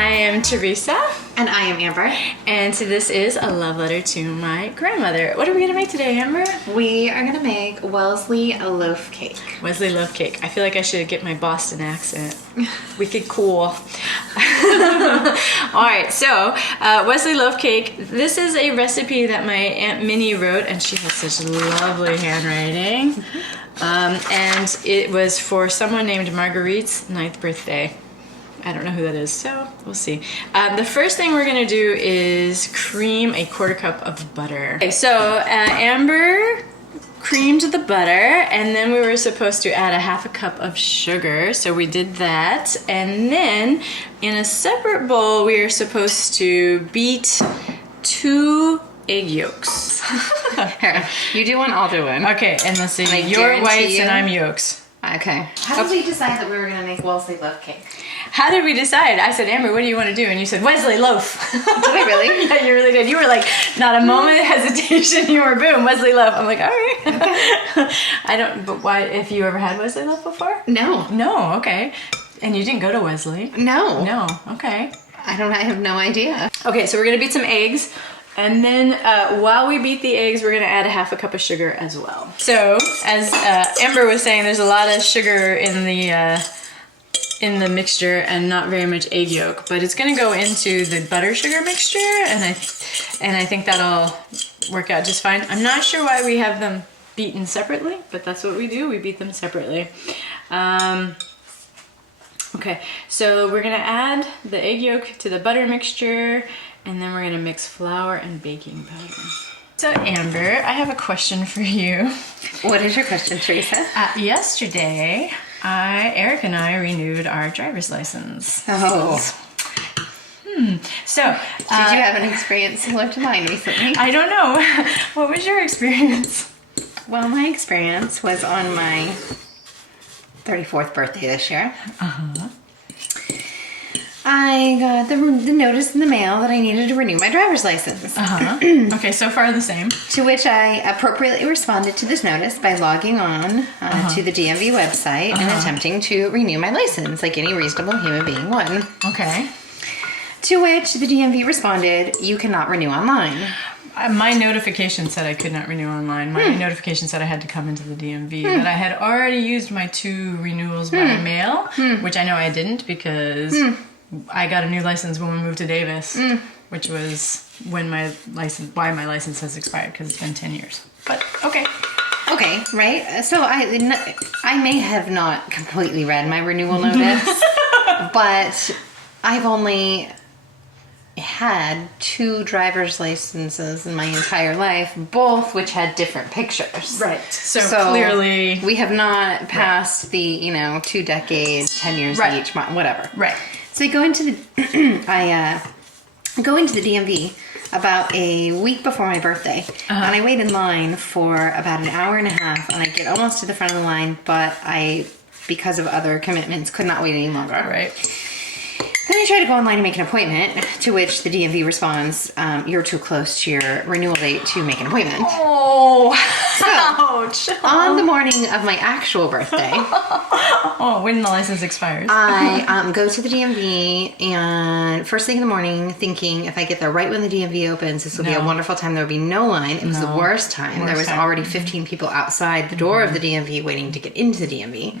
I am Teresa. And I am Amber. And so this is a love letter to my grandmother. What are we gonna make today, Amber? We are gonna make Wellesley Loaf cake. Wellesley Loaf cake. I feel like I should get my Boston accent. Wicked cool. All right, so Wellesley Loaf cake. This is a recipe that my Aunt Minnie wrote, and she has such lovely handwriting. And it was for someone named Marguerite's 9th birthday. I don't know who that is, so we'll see. The first thing we're gonna do is cream a 1/4 cup of butter. Okay, so Amber creamed the butter, and then we were supposed to add a 1/2 cup of sugar, so we did that. And then in a separate bowl, we are supposed to beat 2 egg yolks. Here, you do one, I'll do one. Okay, and let's see, And you're whites and I'm yolks. Okay. How did we decide that we were gonna make Wellesley Loaf cake? How did we decide? I said, Amber, what do you want to do? And you said, Wellesley Loaf. Did I really? Yeah, you really did. You were like, not a moment of hesitation. You were, boom, Wellesley Loaf. I'm like, all right. Okay. I don't, but why, if you ever had Wellesley Loaf before? No. No, okay. And you didn't go to Wellesley? No. No, okay. I have no idea. Okay, so we're going to beat some eggs. And then while we beat the eggs, we're gonna add a 1/2 cup of sugar as well. So, as Amber was saying, there's a lot of sugar in the mixture and not very much egg yolk, but it's gonna go into the butter sugar mixture, and I think that'll work out just fine. I'm not sure why we have them beaten separately, but that's what we do. We beat them separately. Okay, so we're gonna add the egg yolk to the butter mixture, and then we're gonna mix flour and baking powder. So Amber, I have a question for you. What is your question, Teresa? Yesterday, Eric and I renewed our driver's license. Oh. So, Did you have an experience similar to mine recently? I don't know. What was your experience? Well, my experience was on my 34th birthday this year. Uh-huh. I got the notice in the mail that I needed to renew my driver's license. Uh-huh. Okay, so far the same. To which I appropriately responded to this notice by logging on to the DMV website and attempting to renew my license like any reasonable human being would. Okay. To which the DMV responded, you cannot renew online. My notification said I could not renew online. My notification said I had to come into the DMV. But I had already used my 2 renewals by mail, which I know I didn't because I got a new license when we moved to Davis, which was when why my license has expired, because it's been 10 years. But okay. Okay, right? So I may have not completely read my renewal notice, but I've only had 2 driver's licenses in my entire life, both which had different pictures. Right. So clearly we have not passed the 2 decades, 10 years each, whatever. Right. So I go into the DMV about a week before my birthday, and I wait in line for about an hour and a half, and I get almost to the front of the line, but because of other commitments, could not wait any longer. Right. Then I try to go online and make an appointment, to which the DMV responds, you're too close to your renewal date to make an appointment. Oh, so, ouch. On the morning of my actual birthday, when the license expires, I go to the DMV, and first thing in the morning, thinking if I get there right when the DMV opens, this will be a wonderful time. There will be no line. It was the worst time. There was already 15 people outside the door of the DMV waiting to get into the DMV.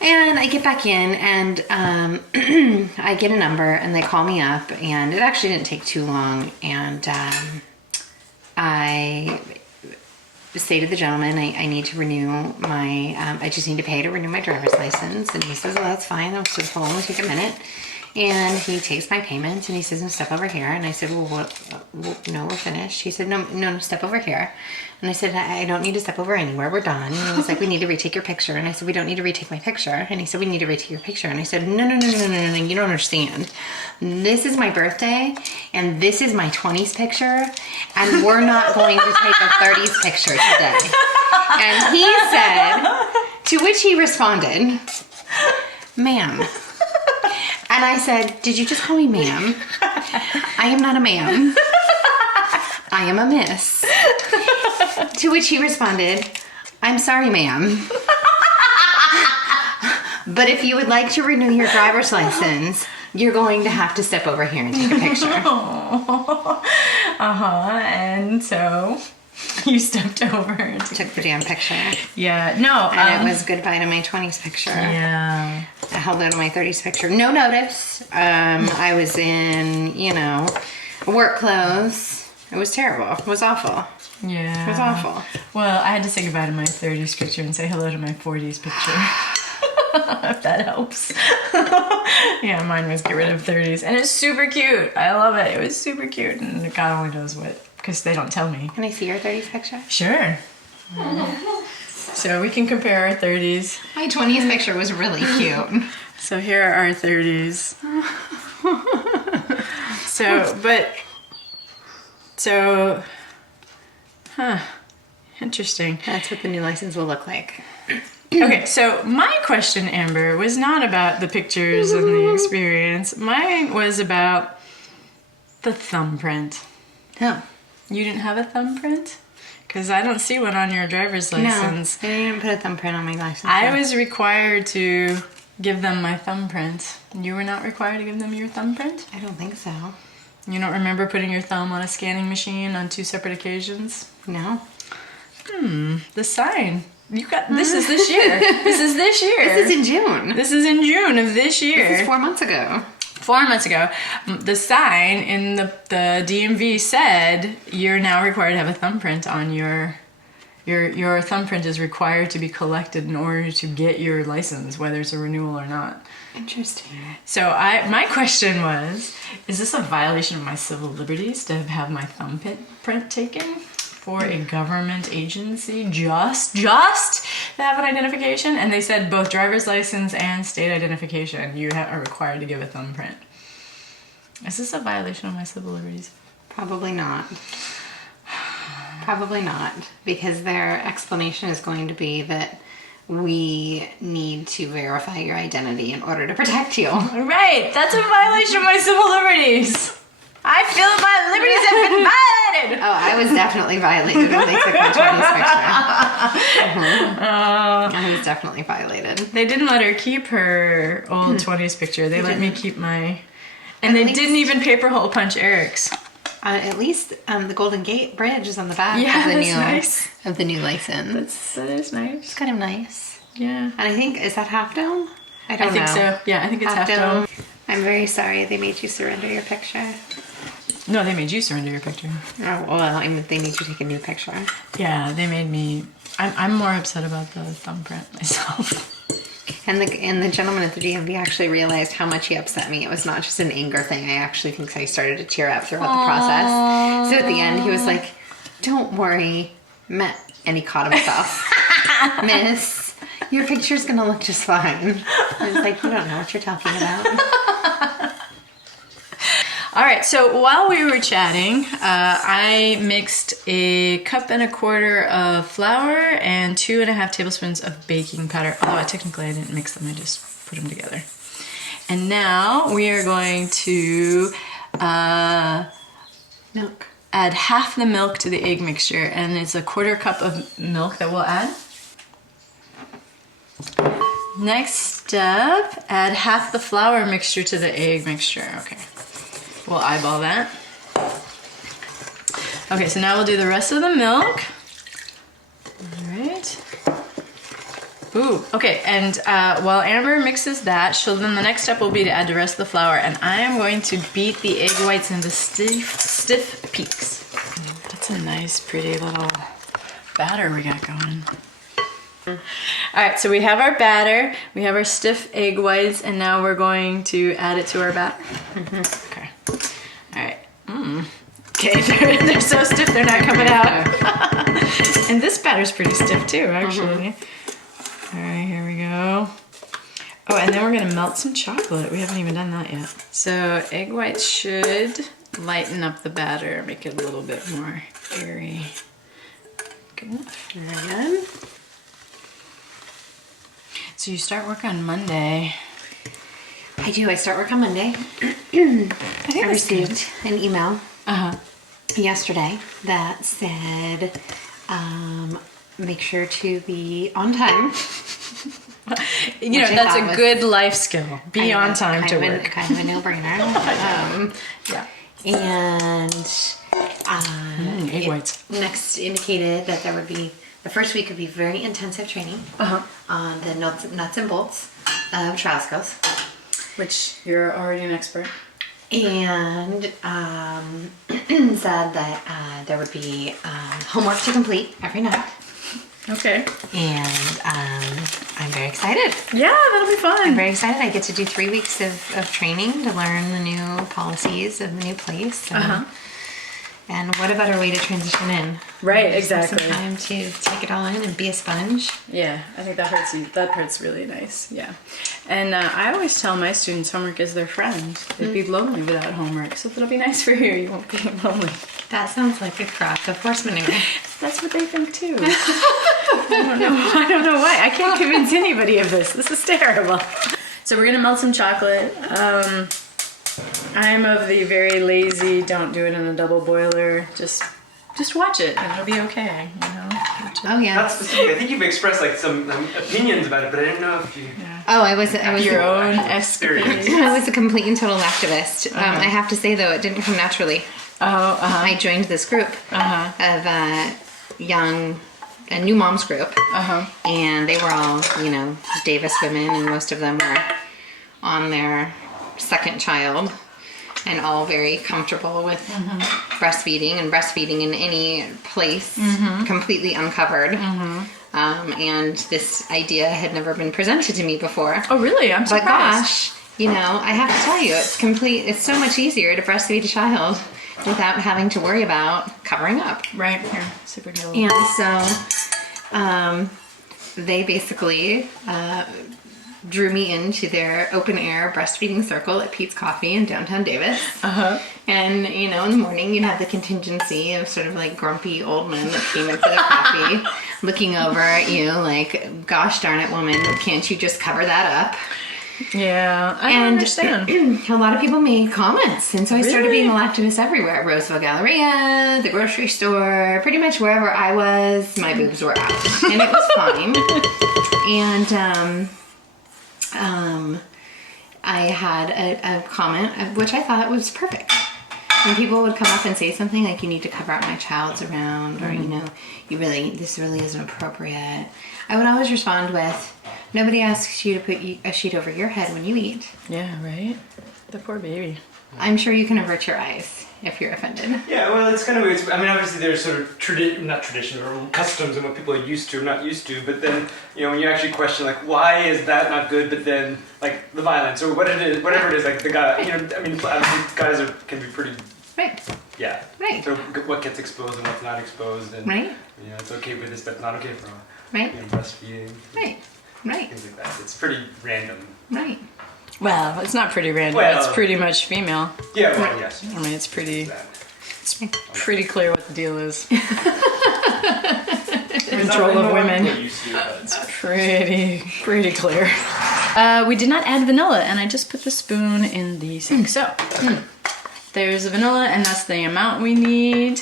And I get back in, and I get a number, and they call me up, and it actually didn't take too long, and I say to the gentleman, I need to renew my, I just need to pay to renew my driver's license, and he says, oh, that's fine. I said, it'll only take a minute. And he takes my payment, and he says, no, step over here. And I said, well, no, we're finished. He said, no, step over here. And I said, I don't need to step over anywhere. We're done. And he was like, we need to retake your picture. And I said, we don't need to retake my picture. And he said, we need to retake your picture. And I said, no, you don't understand. This is my birthday, and this is my 20s picture, and we're not going to take a 30s picture today. And he said, to which he responded, ma'am. And I said, did you just call me ma'am? I am not a ma'am. I am a miss. To which he responded, I'm sorry, ma'am. But if you would like to renew your driver's license, You're going to have to step over here and take a picture. And so you stepped over and Took the damn picture. Yeah, no. And it was goodbye to my 20s picture. Yeah. Hello to my 30s picture. No notice. I was in, work clothes. It was terrible. It was awful. Yeah. It was awful. Well, I had to say goodbye to my 30s picture and say hello to my 40s picture. If that helps. Yeah, mine was get rid of 30s. And it's super cute. I love it. It was super cute. And God only knows what, because they don't tell me. Can I see your 30s picture? Sure. So we can compare our 30s. My 20s picture was really cute. So here are our 30s. Interesting. That's what the new license will look like. Okay, so my question, Amber, was not about the pictures and the experience. Mine was about the thumbprint. Oh. You didn't have a thumbprint? Because I don't see one on your driver's license. No, I didn't put a thumbprint on my license. I was required to give them my thumbprint. You were not required to give them your thumbprint? I don't think so. You don't remember putting your thumb on a scanning machine on 2 separate occasions? No. The sign. You got this is this year. This is this year. This is in June. This is in June of this year. This is 4 months ago. 4 months ago. The sign in the DMV said you're now required to have a thumbprint on your thumbprint is required to be collected in order to get your license, whether it's a renewal or not. Interesting. So my question was, is this a violation of my civil liberties to have my thumbprint taken for a government agency just to have an identification? And they said both driver's license and state identification, you are required to give a thumbprint. Is this a violation of my civil liberties? Probably not. Probably not, because their explanation is going to be that we need to verify your identity in order to protect you. Right, that's a violation of my civil liberties. I feel that my liberties have been violated. Oh, I was definitely violated when they took my 20s picture. I was definitely violated. They didn't let her keep her old 20s picture. They let me keep my... And they didn't even paper hole punch Eric's. At least the Golden Gate Bridge is on the back of the new license. That is nice. It's kind of nice. Yeah. And I think, is that Half Dome? I think so. Yeah, I think it's Half Dome. I'm very sorry they made you surrender your picture. No, they made you surrender your picture. Oh, well, I mean, they made you take a new picture. Yeah, they made me... I'm more upset about the thumbprint myself. And the gentleman at the DMV actually realized how much he upset me. It was not just an anger thing. I actually think I started to tear up throughout the process. So at the end, he was like, "Don't worry, and he caught himself. Miss, your picture's gonna look just fine." I was like, "You don't know what you're talking about." All right, so while we were chatting, I mixed 1.25 cups of flour and 2.5 tablespoons of baking powder. Although technically I didn't mix them, I just put them together. And now we are going to Milk. Add half the milk to the egg mixture, and it's 1/4 cup of milk that we'll add. Next step, add half the flour mixture to the egg mixture. Okay. We'll eyeball that. Okay, so now we'll do the rest of the milk. All right. Ooh, okay, and while Amber mixes that, then the next step will be to add the rest of the flour, and I am going to beat the egg whites into stiff peaks. That's a nice, pretty little batter we got going. All right, so we have our batter, we have our stiff egg whites, and now we're going to add it to our batter. Okay. All right. Okay, they're so stiff they're not coming out. And this batter's pretty stiff too, actually. All right, here we go. Oh, and then we're gonna melt some chocolate. We haven't even done that yet. So egg whites should lighten up the batter, make it a little bit more airy. Good enough. Very good. So you start work on Monday. I do. I start work on Monday. I received an email yesterday that said, make sure to be on time You know, Which I that's thought a was good life skill. Be on time to work. Kind of a no-brainer. Yeah. And Egg it whites. next indicated that there would be, the first week would be very intensive training on the nuts and bolts of trial skills. Which you're already an expert. And said that there would be homework to complete every night. Okay. And I'm very excited. Yeah, that'll be fun. I'm very excited. I get to do 3 weeks of training to learn the new policies of the new place. And what a better way to transition in? Right, Just have exactly. Some time to take it all in and be a sponge. Yeah, I think that hurts. That hurts really nice. Yeah, and I always tell my students homework is their friend. They'd be lonely without homework, so if it'll be nice for you, you won't be lonely. That sounds like a crock of horse manure. That's what they think too. I don't know why. I can't convince anybody of this. This is terrible. So we're gonna melt some chocolate. I'm of the very lazy, don't do it in a double boiler. Just watch it and it'll be okay, you know? Oh yeah. Not specific. I think you've expressed like some opinions about it, but I didn't know if you. Yeah. Oh, I was Your own experience. escapade. I was a complete and total activist. I have to say though, it didn't come naturally. Oh, I joined this group of a new moms group, and they were all, you know, Davis women, and most of them were on their second child, and all very comfortable with breastfeeding in any place, completely uncovered. And this idea had never been presented to me before. Oh, really? I'm But surprised. gosh, you know, I have to tell you, it's so much easier to breastfeed a child without having to worry about covering up. Right here, super cool. And so they basically drew me into their open air breastfeeding circle at Pete's Coffee in downtown Davis. And, you know, in the morning you'd have the contingency of sort of like grumpy old men that came in for their coffee looking over at you like, gosh darn it, woman, can't you just cover that up? Yeah, I understand. A lot of people made comments, and so I started Really? being an activist everywhere. Roseville Galleria, the grocery store, pretty much wherever I was, my boobs were out. And it was fine. And I had a comment, which I thought was perfect. When people would come up and say something like, you need to cover up my child's around, or, you know, this really isn't appropriate, I would always respond with, nobody asks you to put a sheet over your head when you eat. Yeah, right? The poor baby. I'm sure you can avert your eyes if you're offended. Yeah, well, it's kind of weird. I mean, obviously there's sort of not tradition or customs and what people are used to or not used to, but then, you know, when you actually question, like, why is that not good, but then, like, the violence or what it is, whatever it is, like, the guy, you know, I mean, obviously guys can be pretty, Right. yeah. Right. So what gets exposed and what's not exposed, and, Right. you know, it's okay with this, but not okay for, Right. you know, breastfeeding, Right. Right. things like that. It's pretty random. Right. Well, it's not pretty random. Well- It's pretty much female. Yeah, well, yes. I mean, it's pretty That. clear what the deal is. It's not Control really of what women. we're used to, but it's Pretty clear. We did not add vanilla, and I just put the spoon in the sink. So, there's the vanilla, and that's the amount we need.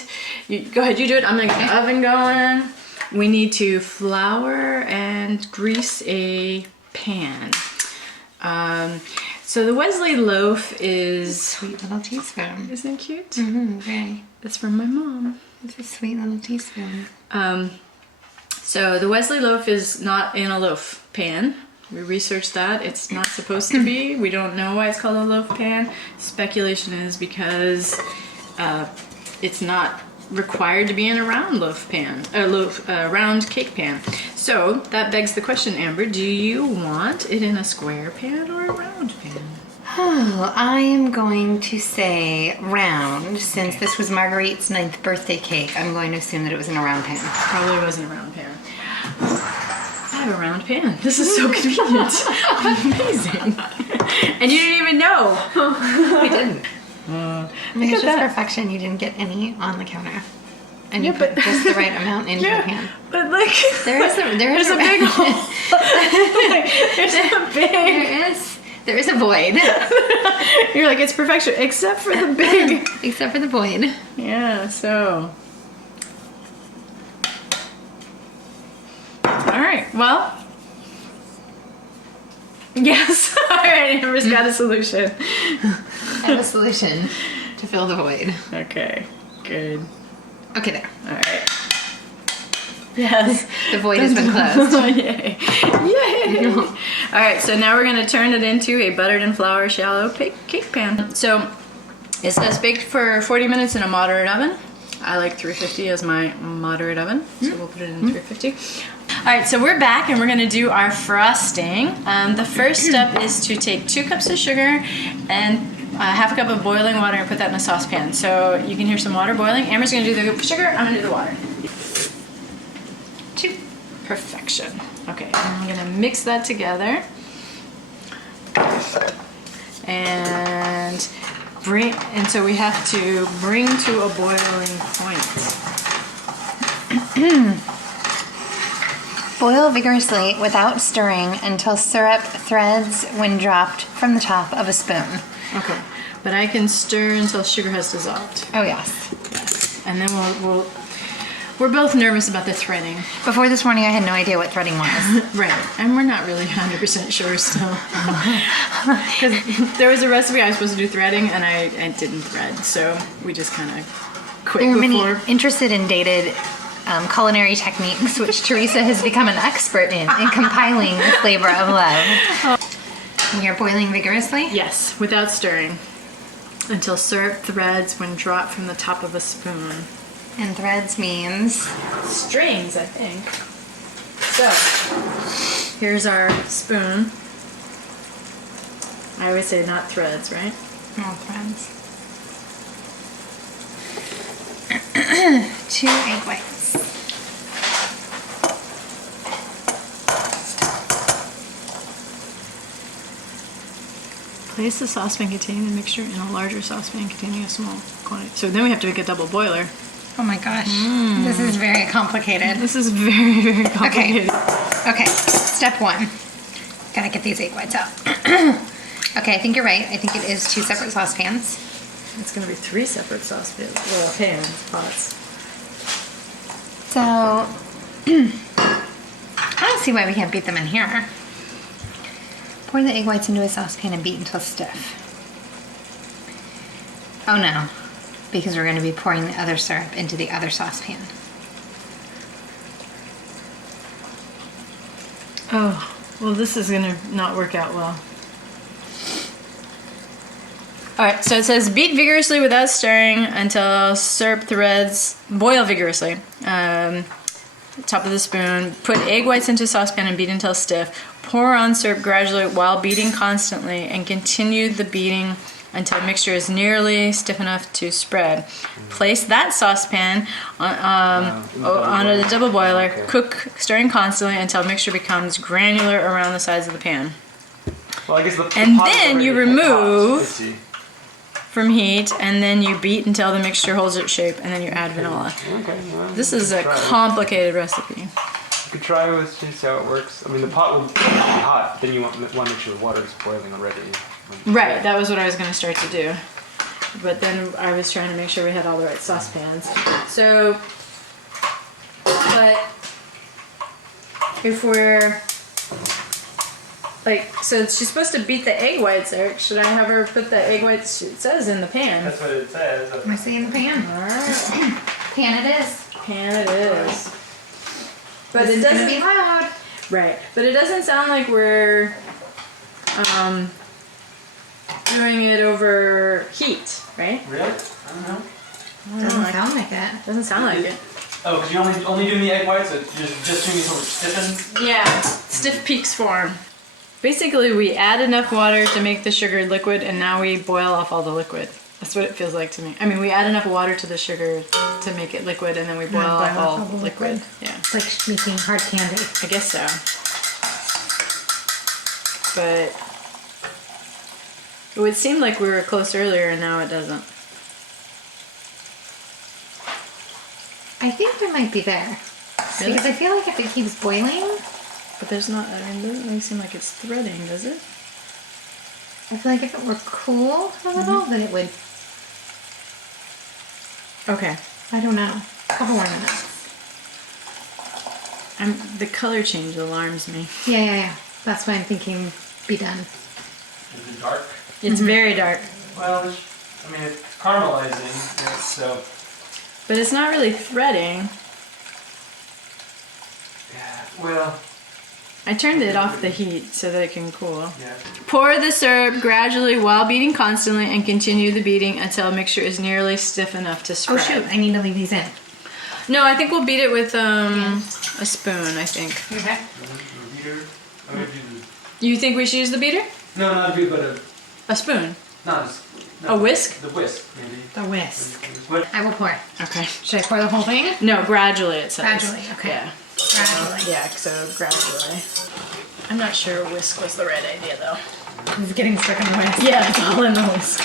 Go ahead, you do it. I'm gonna get the oven going. We need to flour and grease a pan. So the Wellesley Loaf is, Sweet little teaspoon. isn't it cute? Very. That's from my mom. It's a sweet little teaspoon. So the Wellesley Loaf is not in a loaf pan. We researched that. It's not supposed to be. We don't know why it's called a loaf pan. Speculation is because it's not required to be in a round loaf pan, round cake pan. So that begs the question, Amber, do you want it in a square pan or a round pan? Oh, I am going to say round. Since this was Marguerite's 9th birthday cake, I'm going to assume that it was in a round pan. Probably wasn't a round pan. I have a round pan. This is so convenient. Amazing. And you didn't even know. I didn't. Look It's at just that. perfection. You didn't get any on the counter. And you Yeah, put but- just the right amount into your pan. But like, There's a big hole. there is a void. You're like, it's perfection, except for the big. Except for the void. Yeah, so. All right, well, Yes. All right, Amber's got a solution. I have a solution to fill the void. Okay, good. Okay, there. All right. Yes. The void has been closed. Yay. Yay. All right, so now we're going to turn it into a buttered and flour shallow cake pan. So it says baked for 40 minutes in a moderate oven. I like 350 as my moderate oven, so we'll put it in 350. All right, so we're back and we're going to do our frosting. The first step is to take 2 cups of sugar and half a cup of boiling water and put that in a saucepan. So you can hear some water boiling. Amber's going to do the sugar, I'm going to do the water. 2. Perfection. Okay, I'm going to mix that together. And so we have to bring to a boiling point. Boil vigorously without stirring until syrup threads when dropped from the top of a spoon. Okay, but I can stir until sugar has dissolved. Oh yes. And then we're both nervous about the threading. Before this morning I had no idea what threading was. Right, and we're not really 100% sure still. Because there was a recipe I was supposed to do threading and I didn't thread, so we just kind of quit There are before. many interested and dated culinary techniques which Teresa has become an expert in compiling the flavor of love. And you're boiling vigorously? Yes, without stirring. Until syrup threads when dropped from the top of a spoon. And threads means? Strings, I think. So, here's our spoon. I always say not threads, right? No threads. 2 egg whites. Place the saucepan containing the mixture in a larger saucepan containing a small quantity. So then we have to make a double boiler. Oh my gosh. This is very complicated. This is very, very complicated. Okay, step 1. Gotta get these egg whites out. Okay, I think you're right. I think it is 2 separate saucepans. It's going to be 3 separate saucepans. Well, pans, pots. So, I don't see why we can't beat them in here. Pour the egg whites into a saucepan and beat until stiff. Oh no, because we're going to be pouring the other syrup into the other saucepan. Oh, well, this is going to not work out well. All right, so it says beat vigorously without stirring until syrup threads. Boil vigorously. Top of the spoon. Put egg whites into a saucepan and beat until stiff. Pour on syrup gradually while beating constantly and continue the beating until mixture is nearly stiff enough to spread. Place that saucepan onto the double boiler. Cook, stirring constantly until mixture becomes granular around the sides of the pan. Well, I guess the And pot is then you already hot. remove- Let's see. From heat, and then you beat until the mixture holds its shape, and then you add vanilla. Okay, well, This you is could a try it. complicated recipe. You could try with and see how it works. I mean, the pot will be hot. Then you want to make sure the water is boiling already. Right, that was what I was going to start to do. But then I was trying to make sure we had all the right saucepans. So, but if we're like, so she's supposed to beat the egg whites, Eric. Should I have her put the egg whites? It says in the pan. That's what it says. Am I seeing the pan? All right, Pan it is. pan it is. But This it is gonna doesn't. be loud. Right, but it doesn't sound like we're doing it over heat, right? Really? I don't know. Doesn't sound like that. Doesn't sound like it. Oh, because you're only doing the egg whites, so you're just doing it sort of stiffen. Yeah, stiff peaks form. Basically, we add enough water to make the sugar liquid, and now we boil off all the liquid. That's what it feels like to me. I mean, we add enough water to the sugar to make it liquid, and then we boil off all the liquid. Yeah, It's like making hard candy. I guess so. But it would seem like we were close earlier, and now it doesn't. I think we might be there. Really? Because I feel like if it keeps boiling, But there's not, I mean, it doesn't really seem like it's threading, does it? I feel like if it were cool a little, then it would. Okay. I don't know. A couple more minutes. The color change alarms me. Yeah. That's why I'm thinking be done. Is it dark? It's very dark, Well, I mean, it's caramelizing, yeah, so but it's not really threading. yeah. Well, I turned it off the heat so that it can cool. yeah. Pour the syrup gradually while beating constantly and continue the beating until mixture is nearly stiff enough to Oh spread. shoot, I need to leave these in. No, I think we'll beat it with a spoon, I think. Okay. The beater. I'm gonna do You think we should use the beater? no, not a beater, but A spoon? not A whisk? The whisk, maybe. The whisk. What? I will pour. Okay. Should I pour the whole thing? No, gradually it says. Gradually, okay. Yeah. Gradually. Yeah, so gradually. I'm not sure a whisk was the right idea though. It's getting stuck in the whisk. Yeah, it's all in the whisk.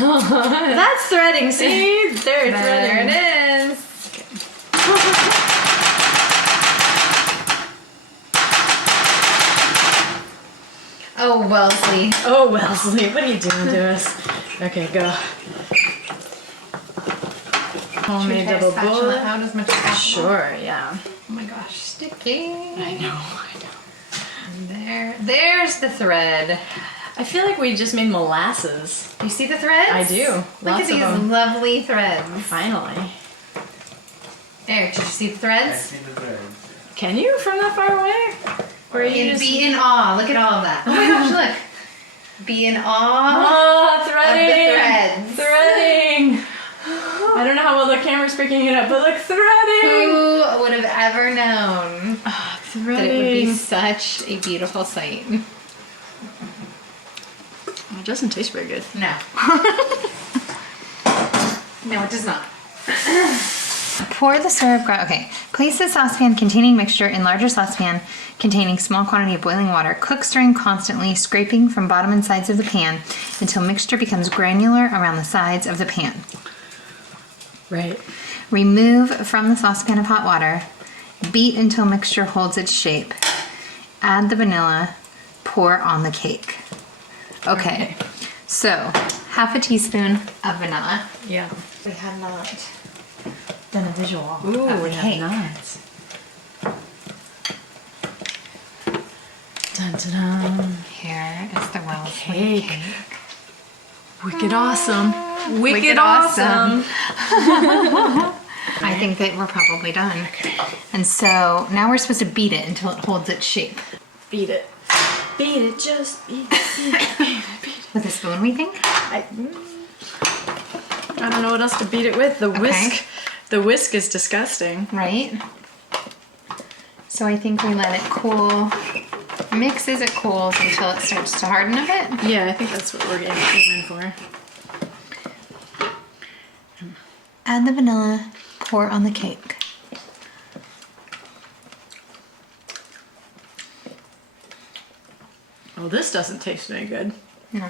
That's threading, see? There, it's There threading. it is. Oh, Wellesley. Oh, Wellesley, what are you doing to us? Okay, go. Homemade double bullet. out as much as possible. Sure, yeah. Oh my gosh, sticky. I know. There's the thread. I feel like we just made molasses. Do you see the threads? I do. Look Lots at of these them. lovely threads. Finally. There, did you see the I threads? see the threads. Can you from that far away? Or are you And just... be in awe. Look at all of that. Oh my gosh, look. Be in awe Oh, of threading! the threads. Threading! I don't know how well the camera's picking it up, but look, threading! Who would have ever known Oh, that it would be threading. such a beautiful sight? It doesn't taste very good. No. No, it does not. Pour the syrup. Okay. Place the saucepan containing mixture in larger saucepan containing small quantity of boiling water. Cook, stirring constantly, scraping from bottom and sides of the pan until mixture becomes granular around the sides of the pan. Right. Remove from the saucepan of hot water. Beat until mixture holds its shape. Add the vanilla. Pour on the cake. Okay. So, half a teaspoon of vanilla. Yeah. We have not Done a visual. Ooh, of the we cake. have not. Dun, dun, dun. Here is the Wellesley Cake. cake. Wicked awesome. Wicked, Wicked awesome. I think that we're probably done. And so now we're supposed to beat it until it holds its shape. Beat it. Beat it, just beat it. With a spoon, we think? I don't know what else to beat it with. The whisk. The whisk is disgusting. Right? So I think we let it cool. Mix as it cools until it starts to harden a bit. Yeah, I think that's what we're aiming for. Add the vanilla, pour on the cake. Oh, this doesn't taste very good. No.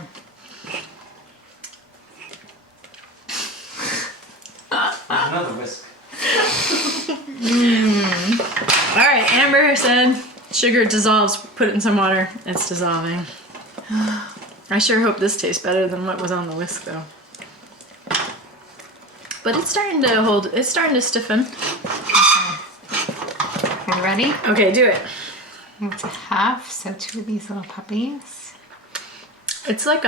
Another whisk. All right, Amber said sugar dissolves. Put it in some water. It's dissolving. I sure hope this tastes better than what was on the whisk, though. But it's starting to hold. It's starting to stiffen. Are you ready? Okay, do it. It's a half, so 2 of these little puppies. It's like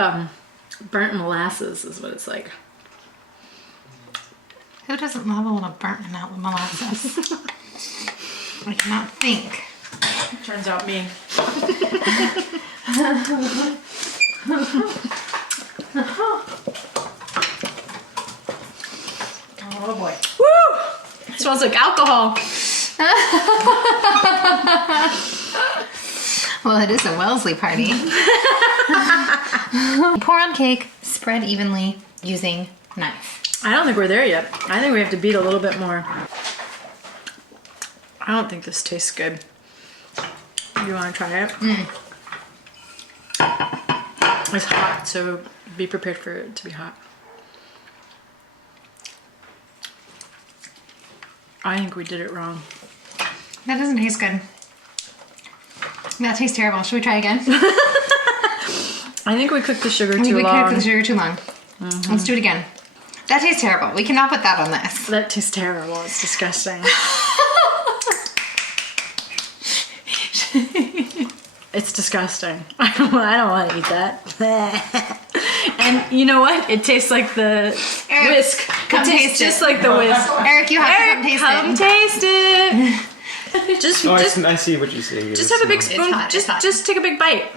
burnt molasses, is what it's like. Who doesn't love a little burnt molasses? I cannot think. Turns out me. Oh boy. Woo! It smells like alcohol. Well, it is a Wellesley party. Pour on cake, spread evenly using knife. I don't think we're there yet. I think we have to beat a little bit more. I don't think this tastes good. You want to try it? It's hot, so be prepared for it to be hot. I think we did it wrong. That doesn't taste good. That tastes terrible. Should we try again? I think we cooked the sugar We too cooked long. the sugar too long. Let's do it again. That tastes terrible. We cannot put that on this. That tastes terrible. It's disgusting. It's disgusting. I don't want to eat that. And you know what? It tastes like the whisk. Come It tastes taste just it. like the whisk. Eric, you have to Come taste it. Just, Oh, just, I see what you're saying. just have a big spoon. hot, it's hot. Just take a big bite.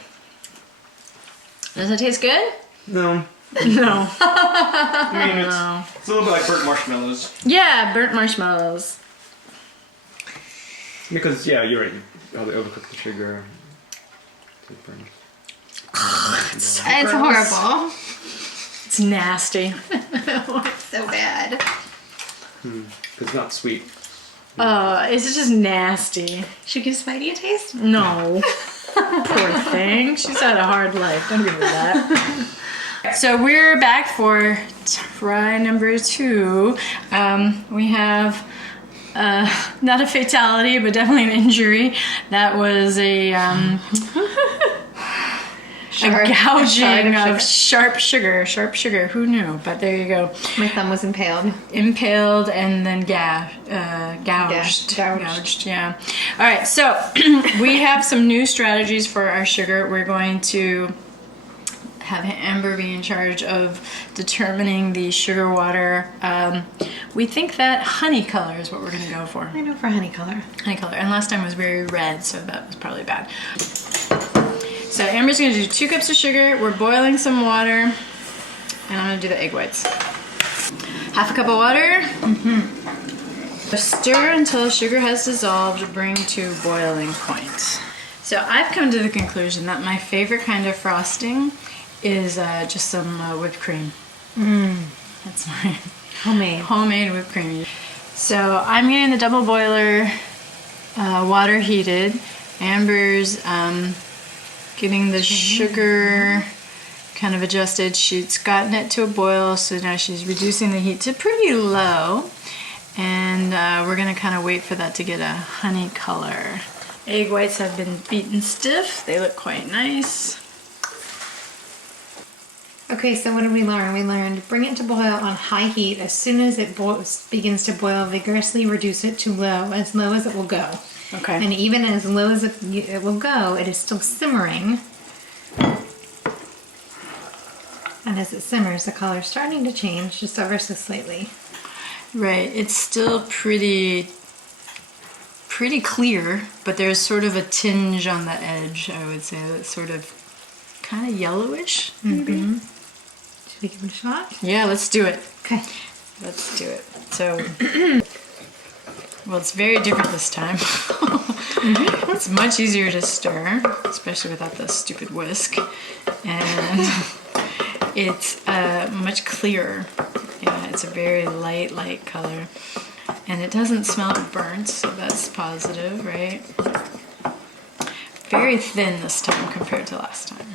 Does it taste good? No. No. I mean, it's a little bit like burnt marshmallows. Yeah, burnt marshmallows. Because, yeah, you're right. How they overcook the sugar. It's Gross. horrible. It's nasty. It's so bad. It's not sweet. It's just nasty. Should we give Spidey a taste? No. Poor thing. She's had a hard life. Don't give her that. So we're back for try number 2. We have not a fatality, but definitely an injury. That was a gouging of sharp sugar. Sharp sugar. Who knew? But there you go. My thumb was impaled. Impaled and then gouged. Yeah. All right. So we have some new strategies for our sugar. We're going to have Amber be in charge of determining the sugar water. We think that honey color is what we're going to go for. I know for honey color. Honey color. And last time was very red, so that was probably bad. So Amber's going to do 2 cups of sugar. We're boiling some water. And I'm going to do the egg whites. Half a cup of water. Stir until sugar has dissolved. Bring to boiling point. So I've come to the conclusion that my favorite kind of frosting is just some whipped cream. That's my homemade whipped cream. So I'm getting the double boiler water heated. Amber's getting the sugar kind of adjusted. She's gotten it to a boil, so now she's reducing the heat to pretty low. And we're gonna kind of wait for that to get a honey color. Egg whites have been beaten stiff. They look quite nice. Okay, so what did we learn? We learned bring it to boil on high heat. As soon as it begins to boil, vigorously reduce it to low as it will go. Okay. And even as low as it will go, it is still simmering. And as it simmers, the color is starting to change just ever so slightly. Right, it's still pretty clear, but there's sort of a tinge on the edge, I would say, that's sort of kind of yellowish, maybe. Should we give it a shot? Yeah, let's do it. Okay. Let's do it. So, well, it's very different this time. It's much easier to stir, especially without the stupid whisk. And it's much clearer. Yeah, it's a very light color. And it doesn't smell burnt, so that's positive, right? Very thin this time compared to last time.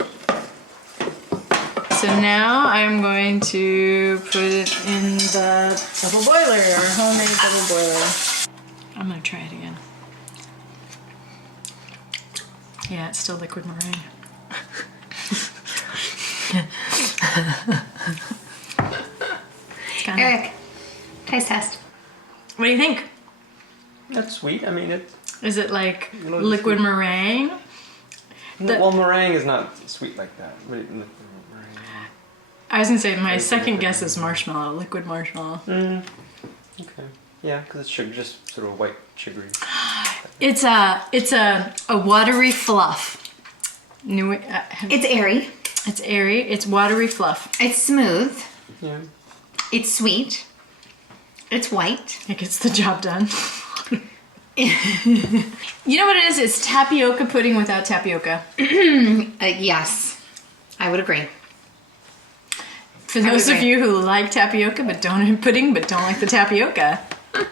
So now I'm going to put it in the double boiler, our homemade double boiler. I'm gonna try it again. Yeah, it's still liquid meringue. Eric, taste test. What do you think? That's sweet. I mean, it. Is it like No, liquid sweet. meringue? Well, meringue is not sweet like that. Meringue. I was gonna say my second guess is marshmallow, liquid marshmallow. Okay. Yeah, because it's sugar, just sort of white sugary. It's a watery fluff. It's airy. It's airy. It's watery fluff. It's smooth. Yeah. It's sweet. It's white. It gets the job done. You know what it is? It's tapioca pudding without tapioca. Yes, I would agree. For those of you who like tapioca but don't like the tapioca,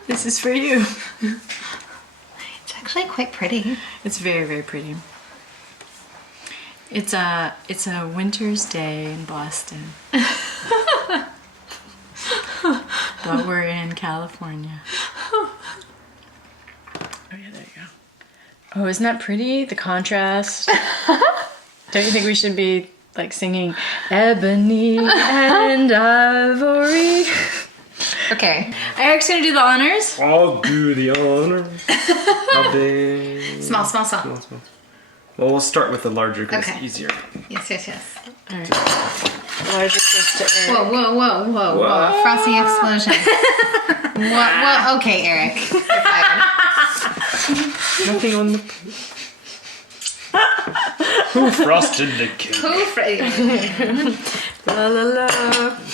this is for you. It's actually quite pretty. It's very, very pretty. It's a winter's day in Boston. But we're in California. Oh yeah, there you go. Oh, isn't that pretty? The contrast. Don't you think we should be like singing Ebony and Ivory? Okay. Eric's gonna do the honors. I'll do the honors. I'll be... Small. Small. Well, we'll start with the larger because Okay. it's easier. Yes. All right. Larger goes to Eric. Whoa. Frosting explosion. What? Okay, Eric. You're fired. Nothing on the. Who frosted the cake? La la la.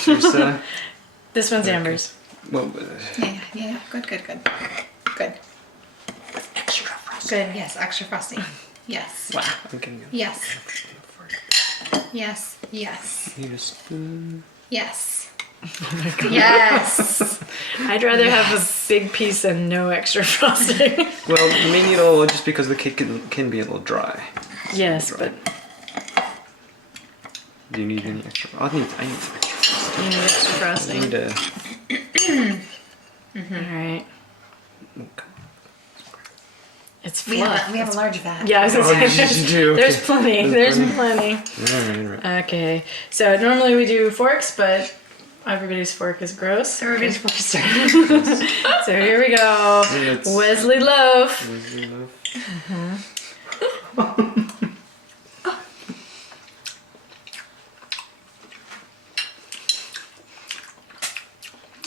There's, This one's Amber's. well, Yeah. Good. extra frosting. Good. Yes, extra frosting. Yes. Wow. I'm getting it. Yes. Need a spoon. Yes. Yes. I'd rather have a big piece and no extra frosting. Well, you may need a little just because the cake can be a little dry. Yes, but Do you need any extra? I need some extra. you need extra I frosting. need a. All right. It's We fluff. have a large vat. Yeah, I was gonna Oh, say, you do, okay. there's plenty. There's plenty. Alright. Okay, so normally we do forks, but everybody's fork is gross. Everybody's focused. So here we go. It's- Wellesley Loaf.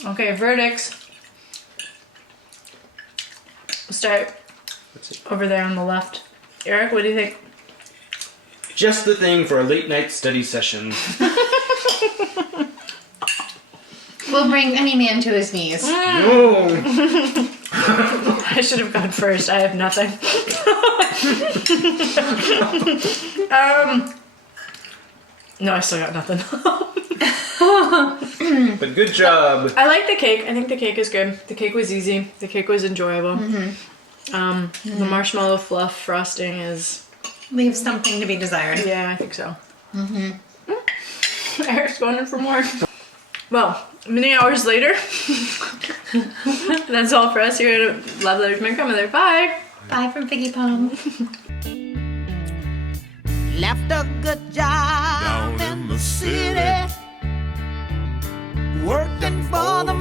Okay, verdicts. We'll start That's it. over there on the left. Eric, what do you think? Just the thing for a late night study session. We'll bring any man to his knees. No. I should have gone first. I have nothing. No, I still got nothing. But good job. I like the cake. I think the cake is good. The cake was easy. The cake was enjoyable. The marshmallow fluff frosting is... Leaves something to be desired. Yeah, I think so. Eric's going in for more. Well, many hours later, that's all for us here at Love Letters to My Grandmother. Bye! Bye from Figgy Palm. Left a good job down in the city, working for the